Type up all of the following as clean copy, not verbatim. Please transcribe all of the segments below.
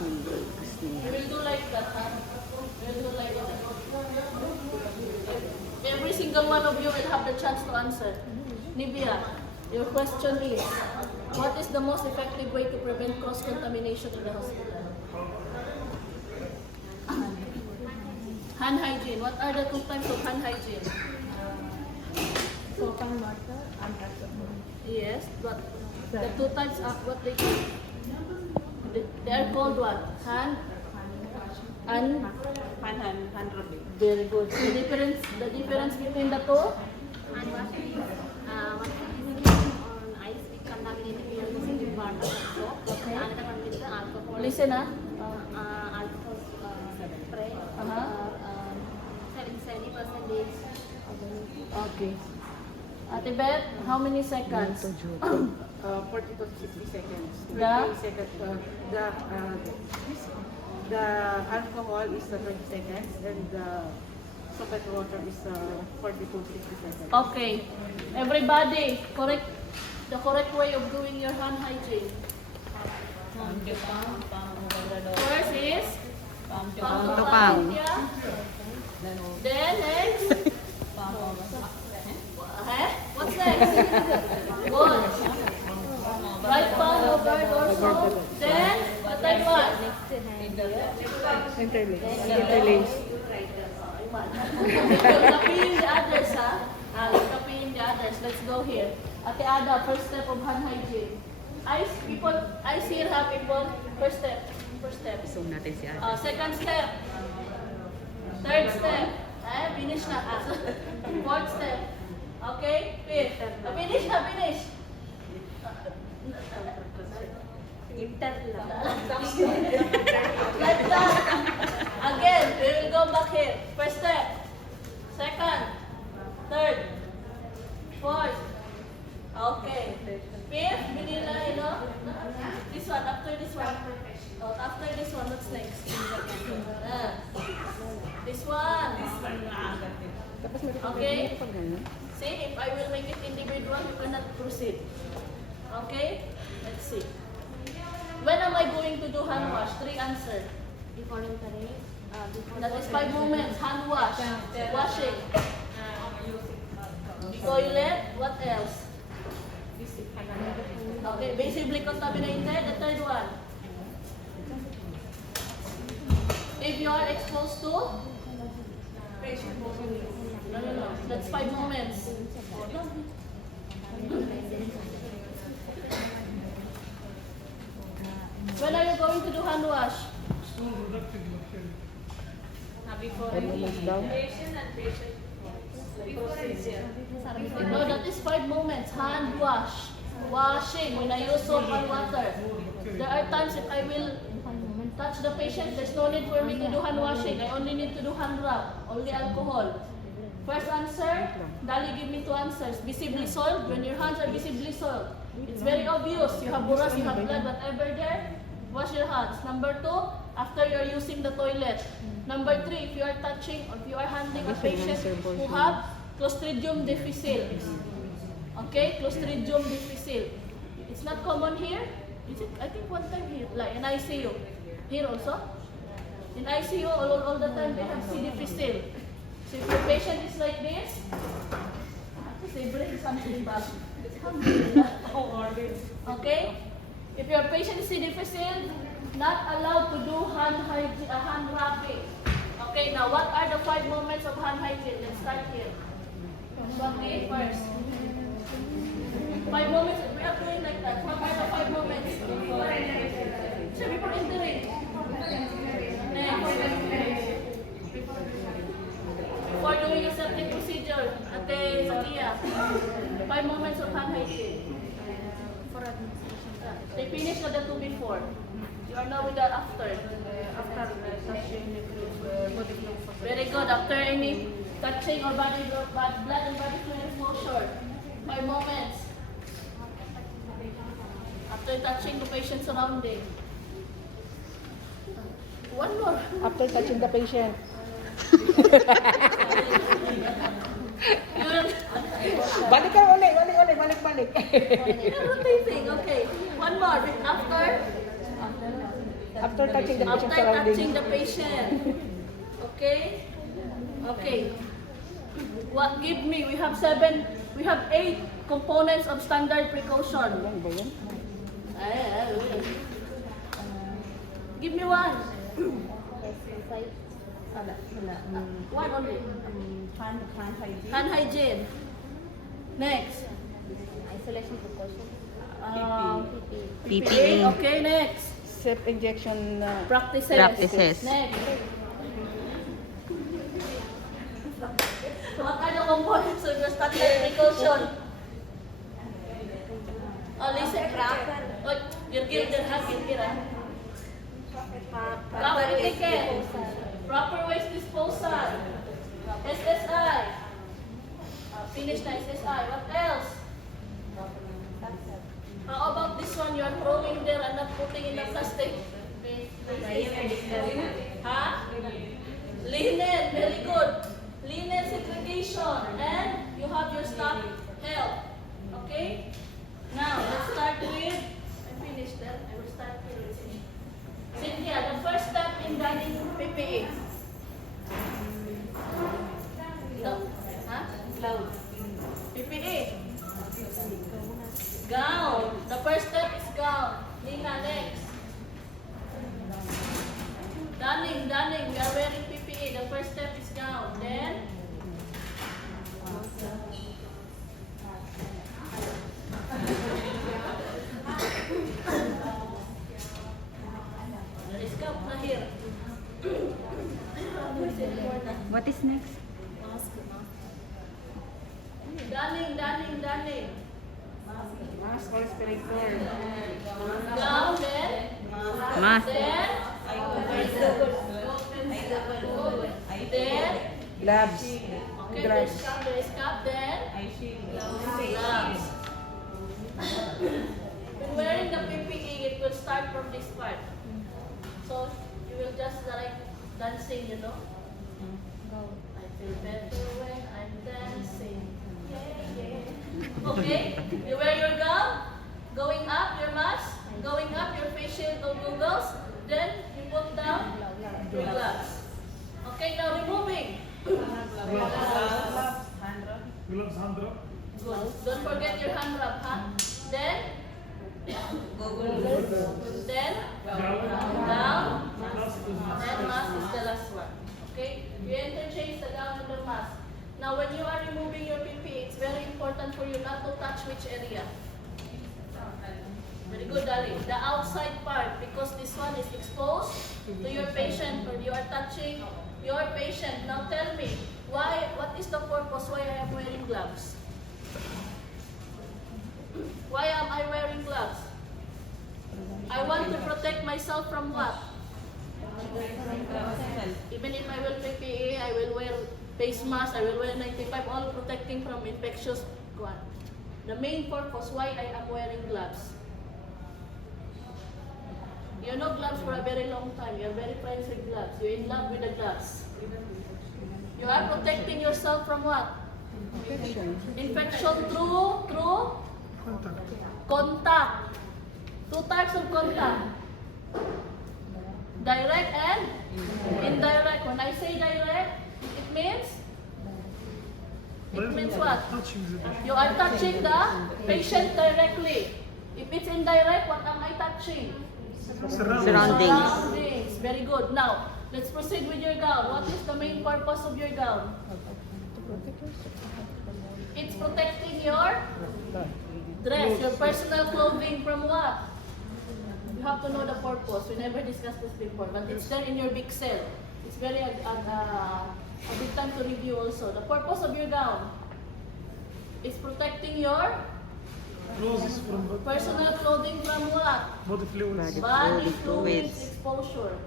We will do like that, huh? We will do like that. Every single one of you will have the chance to answer. Nivea, your question is, what is the most effective way to prevent cross-contamination in the hospital? Hand hygiene. What are the two types of hand hygiene? Soap and water and alcohol. Yes, but the two types are what they call. They are called what? Hand and Hand rubbing. very good. The difference between the two? Hand washing is on ice with contaminated using water and soap. Okay. Another one with the alcohol. Listen, ah. Alcohol spray. Uh-huh. 70%. Okay. Ate Beth, how many seconds? 40 to 60 seconds. Yeah. 30 seconds. The alcohol is 20 seconds and the soap and water is 40 to 60 seconds. Okay. Everybody, correct. The correct way of doing your hand hygiene. First is palm to palm. Yeah. Then next. What's next? Good. Right palm over dorsal. Then the third one. Interlace. You're copying the others, huh? You're copying the others. Let's go here. Ate Ada, first step of hand hygiene. I see here have people. First step. Second step. Third step. Finish na. Fourth step. Okay? Fifth. Finish. Like that. Again, we will go back here. First step. Second. Third. Fourth. Okay. Fifth, vanilla, you know? This one, after this one. Oh, after this one, what's next? This one. Okay? See, if I will make it individual, you cannot proceed. Okay? Let's see. When am I going to do hand wash? 3 answer. Before entering, That is 5 moments. Hand wash. Washing. Toilet. What else? Okay, visibly contaminated. The third one. If you are exposed to? No. That's 5 moments. When are you going to do hand wash? before No, that is 5 moments. Hand wash. Washing. When I use soap and water. There are times if I will touch the patient, there's no need for me to do hand washing. I only need to do hand rub. Only alcohol. First answer, Dali give me 2 answers. Visibly soiled. When your hands are visibly soiled, it's very obvious. You have buras, you have blood, whatever there, wash your hands. Number 2, after you're using the toilet. Number 3, if you are touching or if you are handling a patient who have Clostridium difficile. Okay, Clostridium difficile. It's not common here. Is it? I think one time here, like in ICU. Here also. In ICU, all the time they have C. difficile. So if your patient is like this, they bring something back. Okay? If your patient is C. difficile, not allowed to do hand wrapping. Okay, now what are the 5 moments of hand hygiene? Let's start here. Okay, first. 5 moments, we are doing like that. What are the 5 moments? Before entering. Next. Before doing a certain procedure, Ate Maria, 5 moments of hand hygiene. They finished with the 2 before. You are now with the after. Very good. After any touching or blood and body fluid exposure. 5 moments. After touching the patient's surrounding. 1 more. After touching the patient. Balik ka ulit. You're rotating. Okay. 1 more. After After touching the After patient surrounding. touching the patient. Okay? Okay. What give me? We have 8 components of standard precaution. Yan ba yan? Give me one. Side. One only. Hand hygiene. Hand hygiene. Next. Isolation precaution. PPE. Okay, next. Self-injection. Practices. Next. So what kind of components of your standard precaution? Oh, listen. Oh, gir-gir ha. Proper etiquette. Proper waste disposal. SSI. Finish na SSI. What else? How about this one? You are throwing there and not putting in the plastic. Huh? Linen. Very good. Linen segregation. And you have your staff health. Okay? Now, let's start with, I finished that. I will start with Cynthia, the first step in donning PPE. PPE. Gown. The first step is gown. Nina, next. Donning. We are wearing PPE. The first step is gown. Then, Scalp na here. What is next? Donning. Mask or respirator. Gown, then. Mask. Then. Then. Gloves. Okay, Gloves. the scalp, then. Gloves. When wearing the PPE, it will start from this part. So, you will just like dancing, you know. I feel better when I'm dancing. Yeah. Okay? You wear your gown, going up your mask, going up your face shield or goggles, then you put down your gloves. Okay, now removing. Gloves, hand rub. Good. Don't forget your hand rub, huh? Then, then, down, and mask is the last one. Okay? You interchange the gown and the mask. Now, when you are removing your PPE, it's very important for you not to touch which area. Very good, darling. The outside part, because this one is exposed to your patient when you are touching your patient. Now, tell me, what is the purpose why I am wearing gloves? Why am I wearing gloves? I want to protect myself from what? Even if I will PPE, I will wear face mask, I will wear 95, all protecting from infectious one. The main purpose why I am wearing gloves. You know gloves for a very long time. You are very friends with gloves. You're in love with the gloves. You are protecting yourself from what? Infection through contact. 2 types of contact. Direct and indirect. When I say direct, it means what? Touching the patient. You are touching the patient directly. If it's indirect, what am I touching? Surroundings. Very good. Now, let's proceed with your gown. What is the main purpose of your gown? It's protecting your dress, your personal clothing from what? You have to know the purpose. We never discussed this before, but it's there in your big cell. It's very a big time to review also. The purpose of your gown is protecting your Clothes from personal clothing from what? body fluids. Body fluids exposure.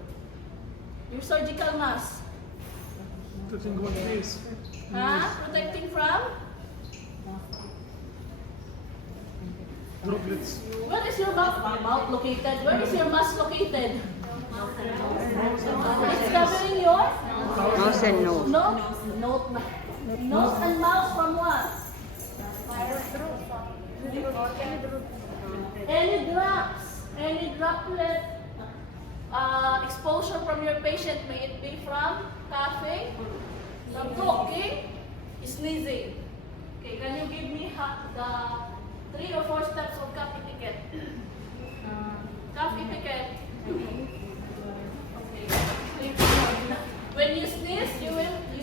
Your surgical mask. To think about this. Protecting from? Droplets. Where is your mouth located? Where is your mask located? It's covering your Nose and nose. nose and mouth from what? Any drops, any droplet, exposure from your patient, may it be from coughing, from talking, sneezing. Okay, can you give me the 3 or 4 steps of cough etiquette? Cough etiquette. Okay. When you sneeze, you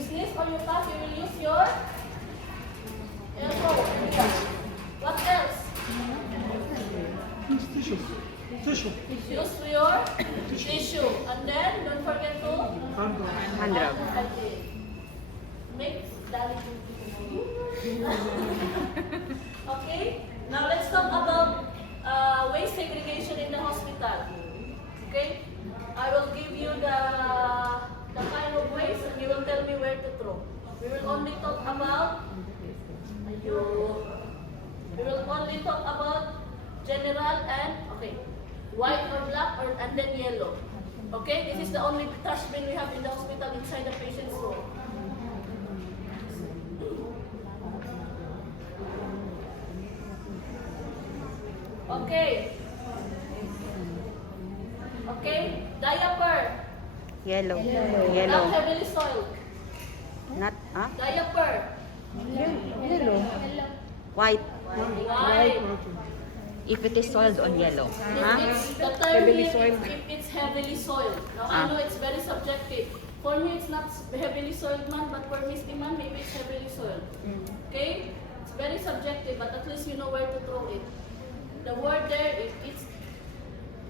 sneeze or you cough, you will use your elbow. What else? Use tissue. Tissue. Use your tissue. And then, don't forget to Hand rub. Hand rub. Okay. Make Dali. Okay. Now let's talk about waste segregation in the hospital. Okay. I will give you the kind of waste, and you will tell me where to throw. We will only talk about general and white or black and then yellow. Okay, this is the only trash bin we have in the hospital inside the patient's room. Okay. Okay, diaper. Yellow. Not Yellow. heavily soiled. Not, Diaper. white. White. If it is soiled on yellow. The term here is if it's heavily soiled. Now I know it's very subjective. For me, it's not heavily soiled man, but for Miss Iman, maybe it's heavily soiled. Okay? It's very subjective, but at least you know where to throw it. The word there, if it's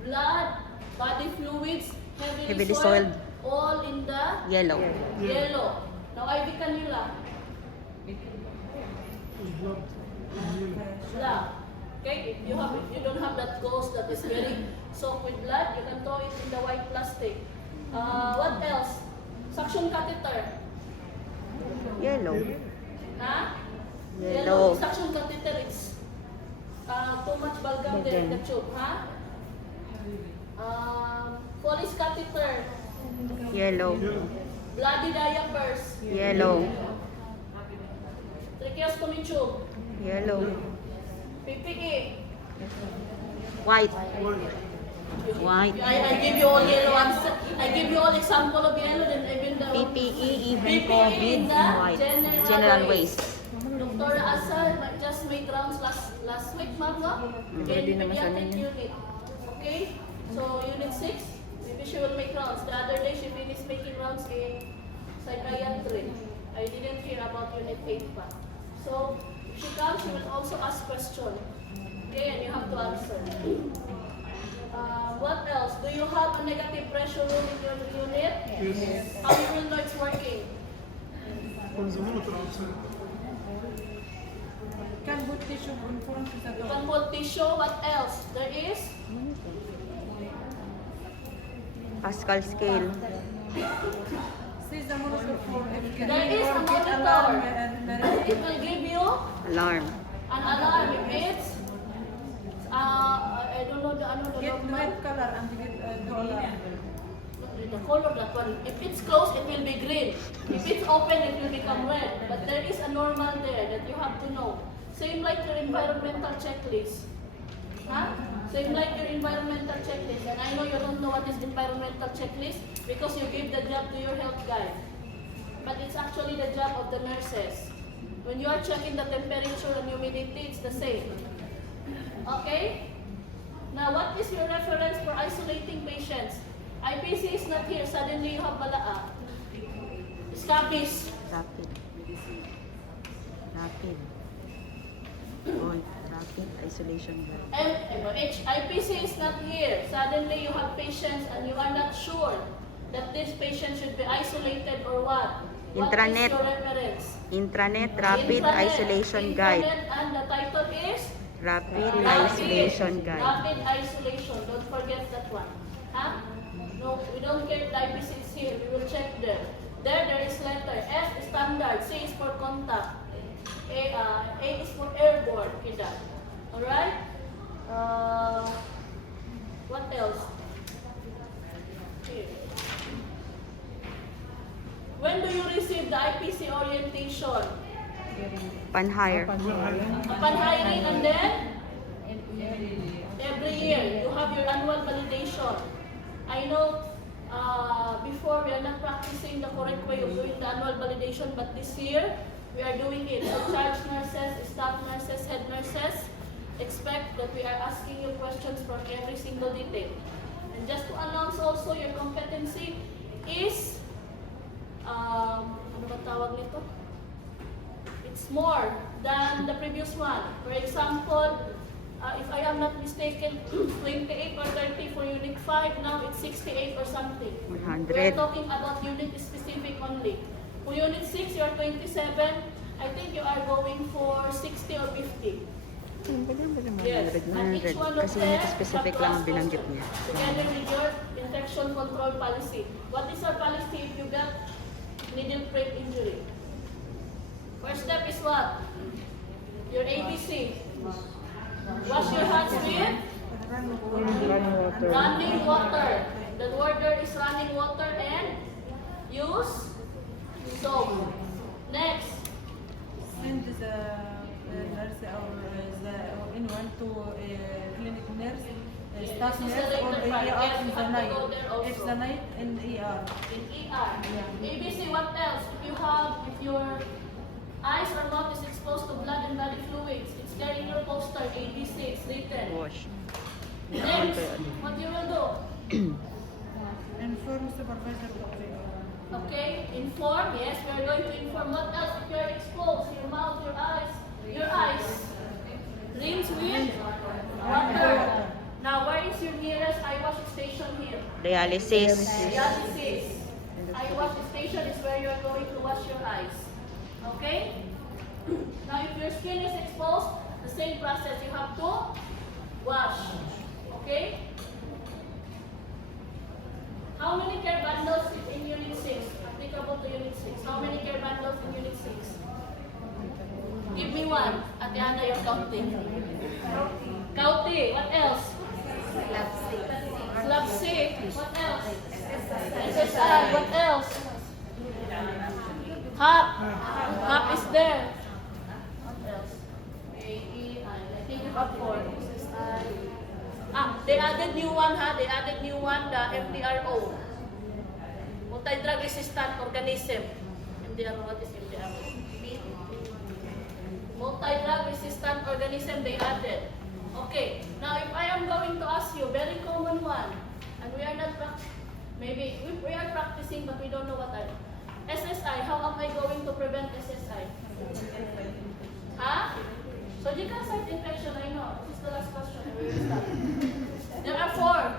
blood, body fluids, heavily soiled, all in the Yellow. yellow. Now, Ivy Canula, Blood. blood. Okay, if you don't have that gauze that is very soaked with blood, you can throw it in the white plastic. What else? Suction catheter. Yellow. Huh? Yellow. Suction catheter, it's too much balgam there in the tube. Huh? Police catheter. Yellow. Bloody diapers. Yellow. Tracheostomy tube. Yellow. PPE. White. White. I give you all yellow answer. I give you all example of yellow, then even the PPE, even PPE COVID, in the and white. General waste. Dr. Asar just made rounds last week, ma'am, no? In pediatric unit. Okay? So, unit 6, maybe she will make rounds. The other day, she finished making rounds in psychiatry. I didn't hear about unit 8 pa. So, if she comes, she will also ask questions. Okay? And you have to answer. What else? Do you have a negative pressure room in your unit? Yes. How you will know it's working? From the monitor outside. Can put tissue on front of the You door. can put tissue. What else? There is? Pascal scale. Says the monitor for if you can There is a get monitor. alarm and It will give you Alarm. an alarm if it's I don't know the get normal red color and get the alarm. the color that one. If it's closed, it will be green. If it's open, it will become red. But there is a normal there that you have to know. Same like your environmental checklist. Huh? Same like your environmental checklist. And I know you don't know what is environmental checklist because you give the job to your health guide. But it's actually the job of the nurses. When you are checking the temperature and humidity, it's the same. Okay? Now, what is your reference for isolating patients? IPC is not here. Suddenly you have balaa. Scabies. Rapid. Rapid. Oh, rapid isolation. IPC is not here. Suddenly you have patients and you are not sure that this patient should be isolated or what. Intranet. What is your reference? Intranet Rapid Intranet. Isolation Intranet, Guide. and the title is? Rapid Isolation Guide. Rapid isolation. Don't forget that one. Huh? No, we don't get IPC is here. We will check there. There is letter. S is standard. C is for contact. A is for airborne. Kida. Alright? What else? Here. When do you receive the IPC orientation? Pan-hire. Upon hiring and then? Every year. You have your annual validation. I know before we are not practicing the correct way of doing the annual validation, but this year we are doing it. So charge nurses, staff nurses, head nurses, expect that we are asking you questions from every single detail. And just to announce also, your competency is, ano ba tawag nito? It's more than the previous one. For example, if I am not mistaken, 28 or 30 for Unit 5, now it's 68 or something. 100. We're talking about unit specific only. For Unit 6, you're 27. I think you are going for 60 or 50. Yes. And each one of Kasi them unit specific have to lang ang ask binanggit questions niya. together with your infection control policy. What is our policy if you get needle prick injury? First step is what? Your ABC. Wash your hands with running water. The word there is running water and use soap. Next. Send the nurse or the anyone to clinic nurse, staff This is nurse the or later the part. ER Yes, in you the have to night. go there also. It's the night in ER. In ER. ABC, what else? If your eyes or mouth is exposed to blood and body fluids, it's there in your poster, ABC, it's written. Wash. Next, what you will do? Inform supervisor to Okay, inform. Yes, we are going to inform. What else? If you are exposed, your mouth, your eyes, rinse with water. Now, where is your nearest eye wash station here? Dialysis. Dialysis. Eye wash station is where you are going to wash your eyes. Okay? Now, if your skin is exposed, the same process. You have to wash. Okay? How many care bundles is in Unit 6? Applicable to Unit 6. How many care bundles in Unit 6? Give me one. Ate Ana, you're counting. Kauti. What else? Slapstick. What else? SSI. What else? Hop. Hop is there. What else? AE. I think you have 4. SSI. They added new one, They added new one, the MDRO. Multi-drug resistant organism. MDRO, what is MDRO? Multi-drug resistant organism they added. Okay, now if I am going to ask you, very common one, and we are not maybe we are practicing but we don't know what are. SSI, how am I going to prevent SSI? Surgical site infection, I know. This is the last question. We will stop. There are 4.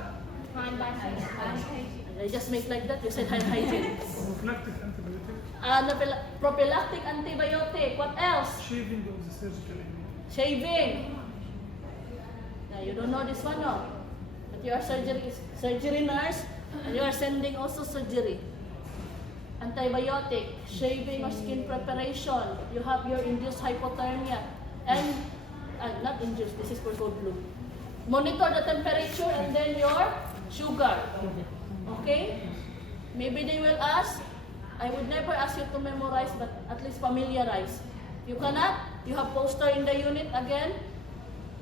I just make like that. You said hand hygiene. Prophylactic antibiotic. Prophylactic antibiotic. What else? Shaving of the surgical area. Shaving. Now you don't know this one, no? But you are surgery nurse, and you are sending also surgery. Antibiotic, shaving or skin preparation. You have your induced hypothermia. And, not induced, this is for cold flu. Monitor the temperature and then your sugar. Okay? Maybe they will ask. I would never ask you to memorize, but at least familiarize. You cannot, you have poster in the unit again,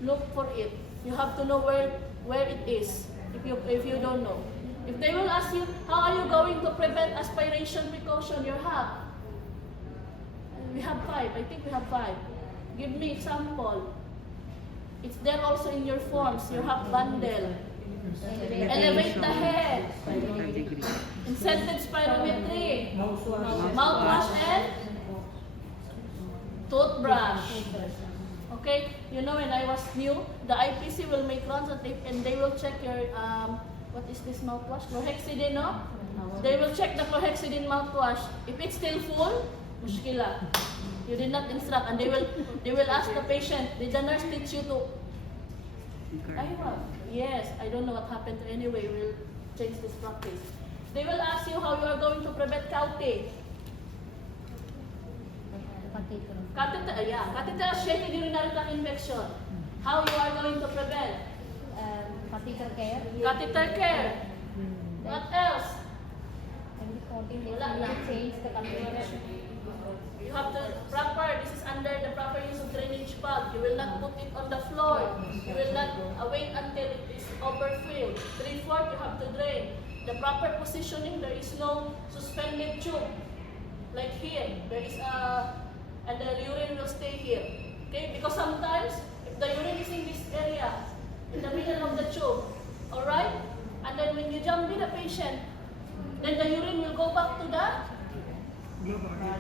look for it. You have to know where it is, if you don't know. If they will ask you, how are you going to prevent aspiration precaution? You have. We have 5. I think we have 5. Give me example. It's there also in your forms. You have bundle. Elevate the head. Incentive spirometry. Mouthwash and toothbrush. Okay? You know, when I was new, the IPC will make runs and they will check your, what is this mouthwash? Chlorhexidine, no? They will check the chlorhexidine mouthwash. If it's still full, mushkila. You did not instruct, and they will ask the patient, did the nurse teach you to? Yes, I don't know what happened anyway. We'll change this practice. They will ask you how you are going to prevent CAUTE. Catheter associated urinary tract infection. How you are going to prevent? Catheter care. Catheter care. What else? Change the configuration. You have to this is under the proper use of drainage bulb. You will not put it on the floor. You will not wait until it is overfilled. 3/4 you have to drain. the proper positioning, there is no suspended tube. Like here, there is and the urine will stay here. Okay, because sometimes if the urine is in this area, in the middle of the tube, alright? And then when you jump in the patient, then the urine will go back to the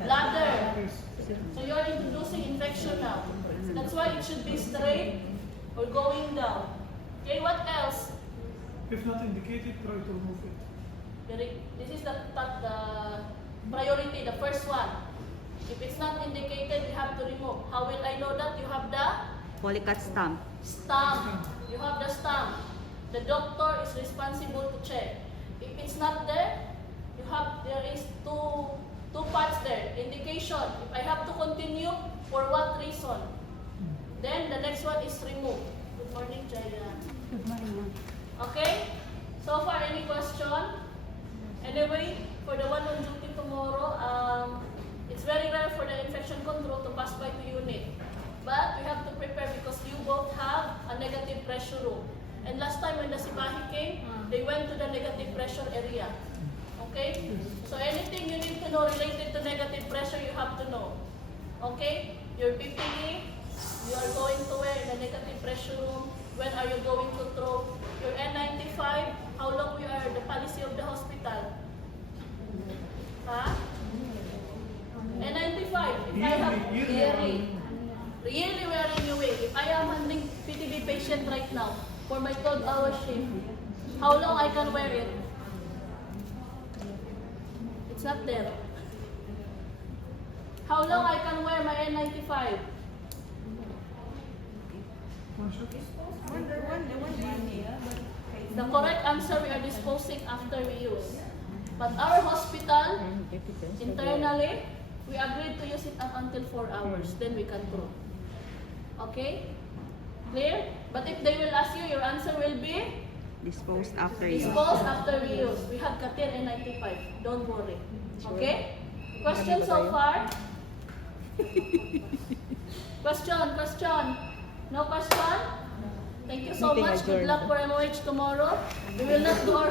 bladder. So you are introducing infection now. That's why it should be straight or going down. Okay, what else? If not indicated, try to remove it. This is the priority, the first one. If it's not indicated, you have to remove. How will I know that? You have the Polycat stamp. stamp. You have the stamp. The doctor is responsible to check. If it's not there, there is two parts there. Indication. If I have to continue, for what reason? Then the next one is remove. Good morning, Jaya. Good morning. Okay? So far, any question? Anyway, for the one on duty tomorrow, it's very rare for the infection control to pass by the unit. But we have to prepare because you both have a negative pressure room. And last time when the Sibahi came, they went to the negative pressure area. Okay? So anything you need to know related to negative pressure, you have to know. Okay? Your PPE, you are going to wear in the negative pressure room. When are you going to throw your N95? How long we are the policy of the hospital? Huh? N95. If I have yearly wearing away. If I am handling PTB patient right now for my 12-hour shift, how long I can wear it? It's not there. How long I can wear my N95? The correct answer, we are disposing after we use. But our hospital, internally, we agreed to use it up until 4 hours. Then we can throw. Okay? Clear? But if they will ask you, your answer will be? Disposed after use. Disposed after we use. We have Katir and 95. Don't worry. Okay? Question so far? Question. No question? Thank you so much. Good luck for MOH tomorrow. We will not do our